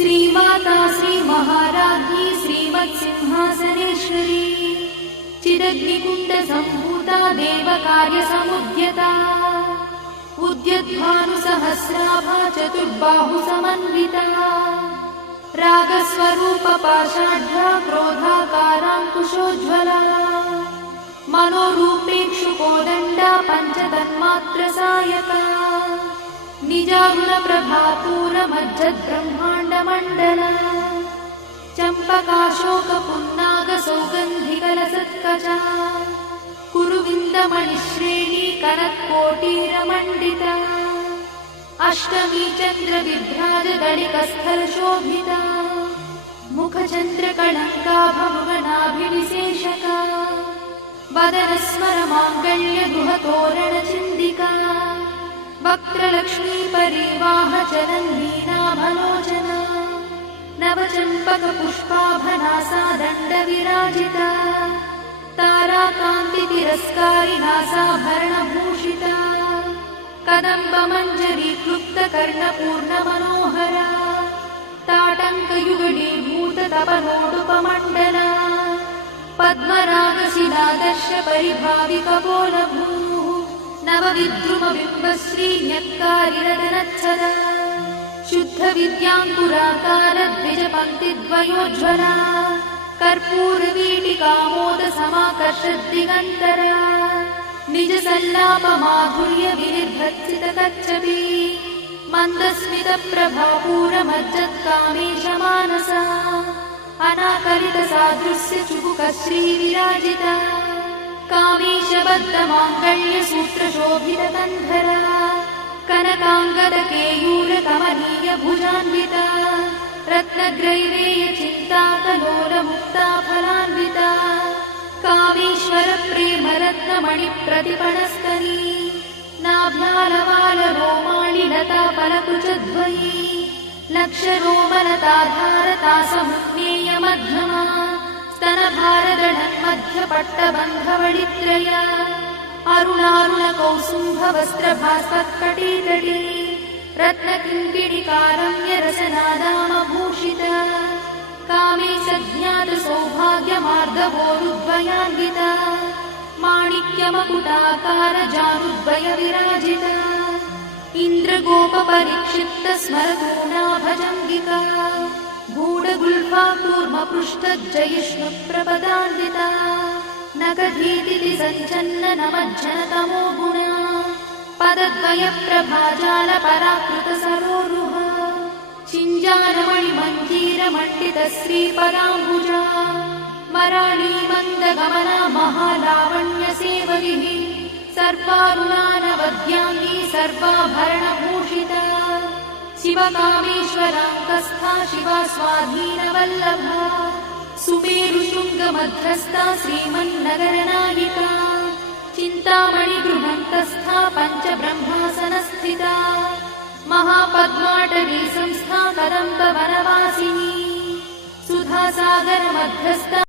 श्रीमाता श्रीमहाराज्ञी श्रीमत्सिंहासनेश्वरी चिदग्निकुण्डसम्भूता देवकार्यसमुद्यता उद्यद्भानुसहस्राभा चतुर्बाहुसमन्विता रागस्वरूपपाषाढ्या क्रोधाकाराङ्कुशोज्ज्वला मनोरूपेक्षुकोदण्डा पञ्चतन्मात्रसायका निजारुणप्रभापूरमज्जद्ब्रह्माण्डमण्डला चम्पकाशोकपुन्नागसौगन्धिकलसत्कजा कुरुविन्दमणिश्रेणी कनत्कोटीरमण्डिता अष्टमी चन्द्रविभ्राजदलिकस्थलशोभिता मुखचन्द्रकलङ्काभमृगनाभिविशेषका वदनस्मरमाङ्गल्यगृहतोरणचिन्दिका वक्त्रलक्ष्मीपरिवाहचरन्वीनाभलोचना नवचम्पकपुष्पाभनासा दण्डविराजिता ताराकान्तितिरस्कारिनासाभरणभूषिता कदम्बमञ्जरीक्लुप्तकर्णपूर्णमनोहरा ताटङ्कयुगडीभूततपनोडुपमण्डला पद्मरागशिलादर्शपरिभाविकपोलभूः नवविद्रुमबिम्बश्रीन्यक्कारिरदनच्छदा शुद्धविद्याङ्कुराकारद्विजपङ्क्तिद्वयोज्ज्वला कर्पूरवीटिकामोदसमाकर्षद्दिगन्तरा निजसल्लापमाधुर्यविनिर्भर्त्सितकच्छपी मन्दस्मितप्रभापूरमज्जत्कामेशमानसा अनाकलितसादृश्यचुबुकश्रीविराजिता कामेशबद्धमाङ्गल्यसूत्रशोभितकन्धरा कनकाङ्गदकेयूरकमनीयभुजान्विता रत्नग्रैवेयचिन्ताकलोलमुक्ताफलान्विता कामेश्वरप्रेमरत्नमणिप्रतिपणस्तनी नाभ्यालवालरोमाणि लताफलकुचद्वयी लक्षरोमलताधारतासमुज्ञेयमध्यमा स्तनभारदढन्मध्यपट्टबन्धवडित्रया अरुणारुणकौसुम्भवस्त्रभास्वत्कटीतटी रत्नकिङ्किणिकारम्यरसनादामभूषिता कामे सज्ञातसौभाग्यमार्गवोरुद्वयान्विता माणिक्यमकुटाकारजानुद्वयविराजिता इन्द्रगोपपरिक्षिप्तस्मरतूणाभजङ्गिका गूढगुल्फा कूर्मपृष्ठज्जयिष्णुप्रपदान्विता नखधीतिथि सञ्चन्ननमज्जनतमो गुणा पदद्वयप्रभाजालपराकृतसरोरुहा चिञ्जानमणिमञ्जीरमण्डितश्रीपदाम्बुजा मराळीमन्दगमना महालावण्यसेवलिः सर्वारुणानवद्याङ्गी सर्वाभरणभूषिता शिवकामेश्वराङ्कस्था शिवा स्वाधीनवल्लभा सुमेरुशृङ्गमध्यस्था श्रीमन्नगरनायिका चिन्तामणिगृहन्तस्था पञ्चब्रह्मासनस्थिता महापद्माटवी संस्था कदम्बवनवासिनी सुधासागरमध्यस्था